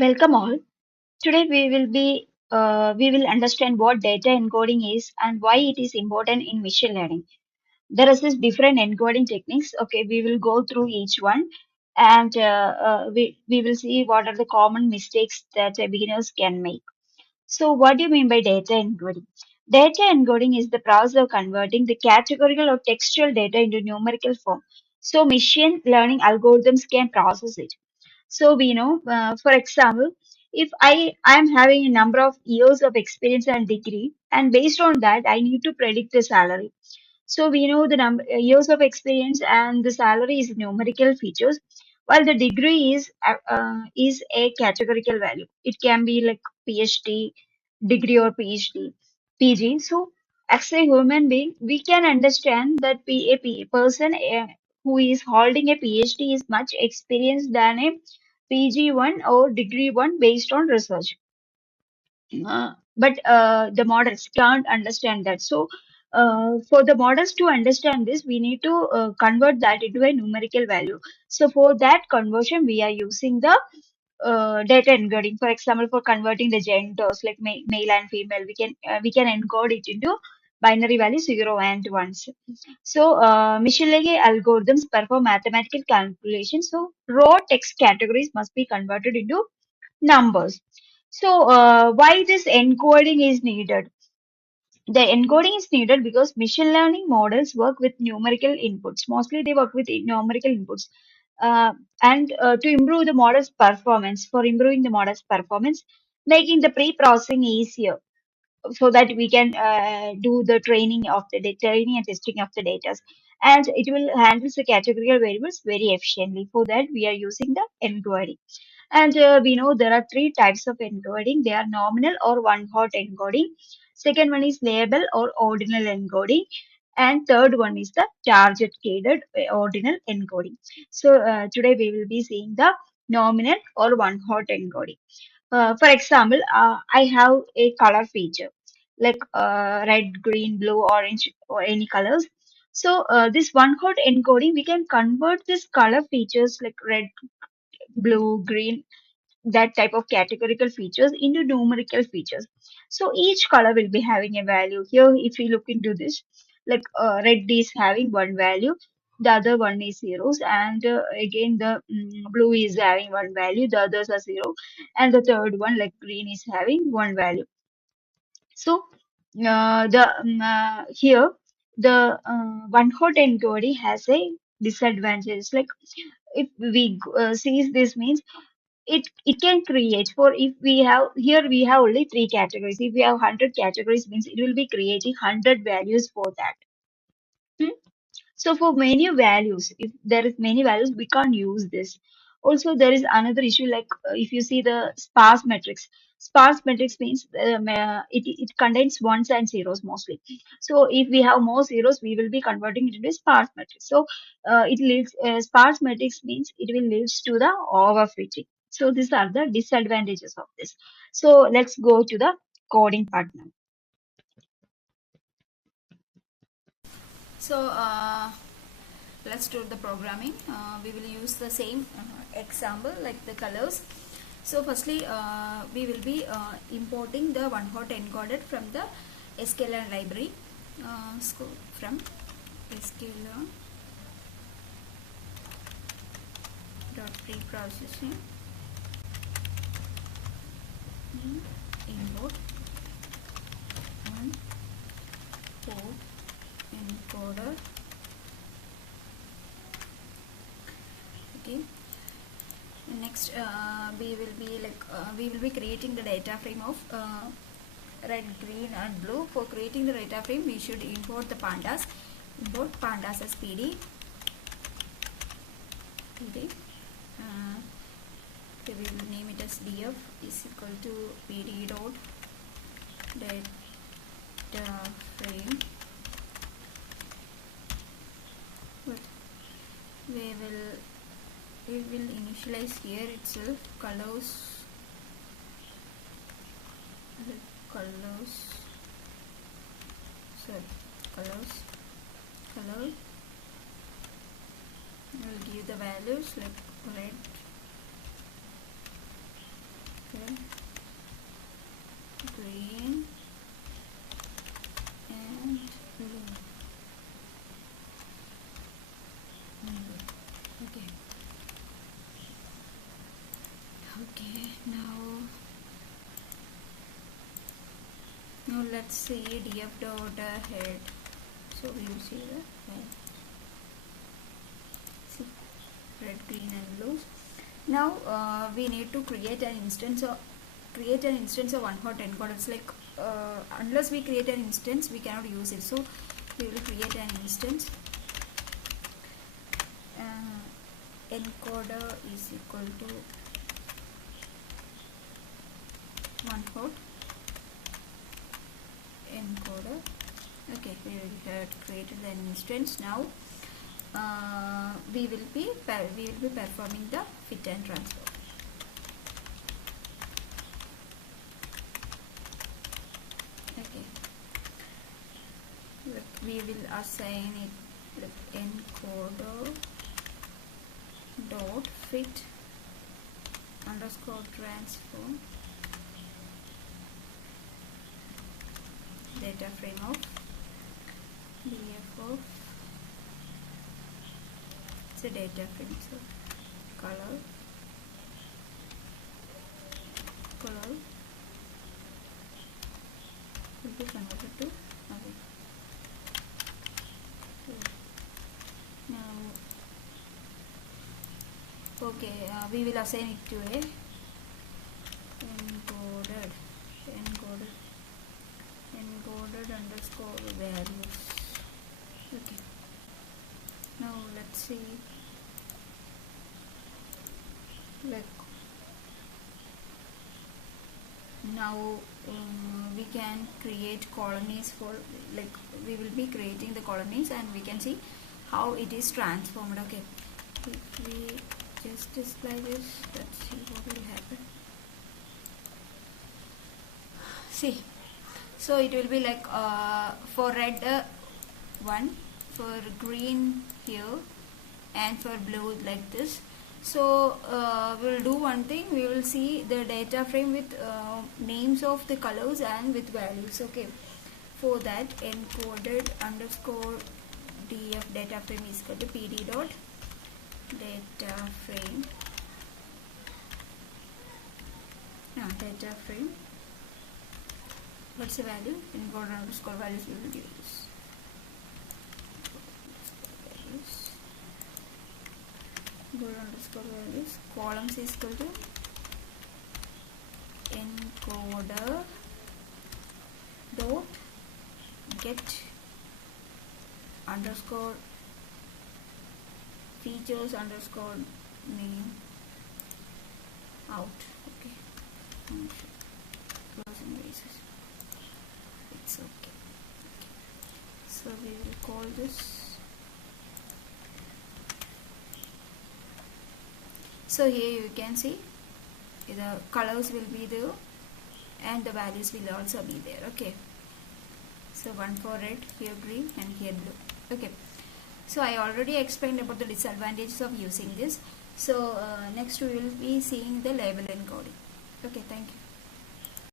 Welcome all. Today we will understand what data encoding is and why it is important in machine learning. There is this different encoding techniques. Okay, we will go through each one, and we will see what are the common mistakes that beginners can make. So, what do you mean by data encoding? Data encoding is the process of converting the categorical or textual data into numerical form. So, machine learning algorithms can process it. So we know, for example, if I am having a number of years of experience and degree, and based on that, I need to predict the salary. So we know the number years of experience and the salary is numerical features, while the degree is a categorical value. It can be like PhD, degree or PG. So as a human being, we can understand that a person who is holding a PhD is much experienced than a PG one or degree one based on research. But the models can't understand that. So, for the models to understand this, we need to convert that into a numerical value. So, for that conversion, we are using the data encoding. For example, for converting the genders like male and female, we can encode it into binary value 0 and 1s. So, machine learning algorithms perform mathematical calculations. So, raw text categories must be converted into numbers. So, why this encoding is needed? The encoding is needed because machine learning models work with numerical inputs. Mostly, they work with numerical inputs, and to improve the model's performance, for improving the model's performance, making the pre-processing easier so that we can do the training and testing of the data, and it will handle the categorical variables very efficiently. For that, we are using the encoding. And we know there are three types of encoding. They are nominal or one-hot encoding. Second one is label or ordinal encoding. And third one is the target-gated ordinal encoding. So today we will be seeing the nominal or one-hot encoding. For example, I have a color feature like red, green, blue, orange, or any colors. So this one-hot encoding, we can convert this color features like red, blue, green, that type of categorical features into numerical features. So each color will be having a value. Here, if we look into this, like red is having one value, the other one is zeros, and again the blue is having one value, the others are zero, and the third one, like green, is having one value. So the here the one hot encoding has a disadvantage. Like if we sees this means it can create, for if we have here we have only three categories, if we have 100 categories means it will be creating 100 values for that. Hmm? So for many values, if there is many values, we can't use this. Also, there is another issue like if you see the sparse matrix. Sparse matrix means it contains ones and zeros mostly. So if we have more zeros, we will be converting it into a sparse matrix. So it leads sparse matrix means it will leads to the overfitting. So these are the disadvantages of this. So let's go to the coding part now. So let's do the programming. We will use the same example like the colors. So firstly we will be importing the one hot encoded from the sklearn library. So from sklearn dot preprocessing import one hot encoder. Okay, next we will be creating the data frame of red, green and blue. For creating the data frame, we should import the pandas. Import pandas as pd. Okay, we will name it as df is equal to pd dot data frame. But we will initialize here itself colors color. We will give the values like red, green and blue. Okay. Okay, now let's see df dot head. So we will see the head. See, red, green and blue. Now we need to create an instance of one hot encoder. It's like unless we create an instance, we cannot use it. So we will create an instance. Encoder is equal to one hot encoder. Okay, we have created an instance. Now we will be performing the fit and transform. Okay, look, we will assign it like encoder dot fit underscore transform data frame of df of it's a data frame, so color will be converted to array. Now okay, we will assign it to a encoded underscore values. Okay, now let's see, like now we can create colonies for, like we will be creating the colonies and we can see how it is transformed. Okay, if we just display this, let's see what will happen. See, so it will be like for red one, for green here, and for blue like this. So we'll do one thing, we will see the data frame with names of the colors and with values. Okay, for that encoded underscore df data frame is equal to pd dot data frame data frame, what's the value? Encoded underscore values we will use. Encoded underscore values, columns is equal to encoder dot get underscore features underscore name out. Okay, closing braces, it's okay. So we will call this. So here you can see the colors will be there and the values will also be there. Okay, so one for red, here green and here blue. Okay, so I already explained about the disadvantages of using this. So next we will be seeing the label encoding. Okay, thank you.